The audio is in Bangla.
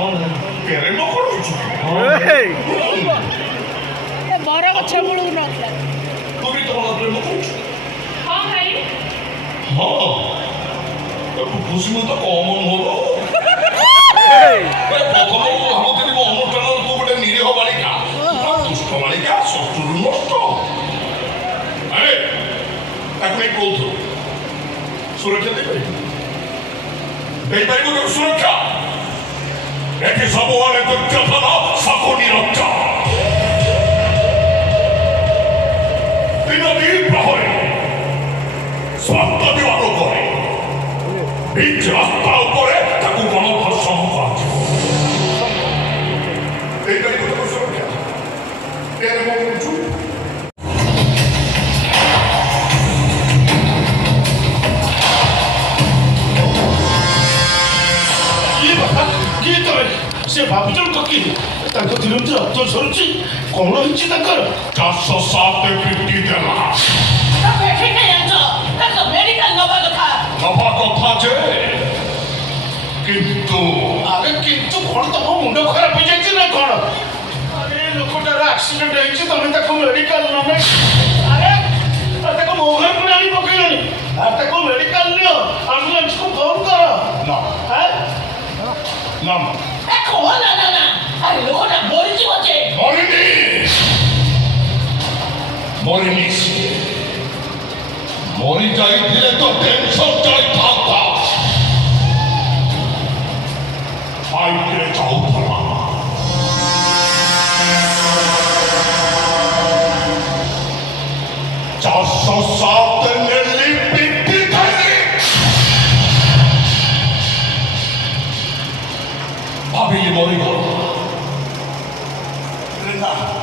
तेरे में कौन बारह को छह मुड़ उड़ा तू भी तो वाला प्रेम कौन हाँ भाई हाँ तो खुशी में तो कॉमन हो रो প্রথম আমাদের দিব অনুষ্ঠান তো বলে নিরীহ বালিকা দুষ্ট বালিকা শত্রুর নষ্ট আরে এখন এই বলতো সুরক্ষা দেবে এই পাইব সুরক্ষা এটি সবওয়ালে দুর্যোধনা সকনি রক্ষা বিনদীর প্রহরে স্বার্থ দেওয়ার উপরে বীজ রাস্তার উপরে তাকে গণধর্ষণ করা এইটাই কথা সুরক্ষা এর মধ্যে চুপ ସେ ଭାବୁଛନ୍ତି ତ କି ତାଙ୍କ ଧୀରେ ଧୀରେ ରକ୍ତ ଝରୁଛି କଣ ହେଇଛି ତାଙ୍କର 407 ପିଟି ଦେଲା ନବା କଥା ଯେ କିନ୍ତୁ ଆରେ କିନ୍ତୁ କଣ ତମ ମୁଣ୍ଡ ଖରାପ ହେଇଯାଇଛି ନା କଣ ଆରେ ଲୋକଟାର ଆକ୍ସିଡେଣ୍ଟ ହେଇଛି ତମେ ତାକୁ ମେଡିକାଲ ନ ନେଇ ଆରେ ତାକୁ ମୋହନପୁର ଆଣି ପକେଇଲଣି ଆଉ ତାକୁ ମେଡିକାଲ ନିଅ ଆମ୍ବୁଲାନ୍ସକୁ ଫୋନ କର ନା ନା মরিনি মরিনি মরি যাই দিলে তো টেনশনটাই থাকতা আইতে চাও ধরা চারশো সাত নেলি পিটি খাইনি ভাবিলি মরি গল না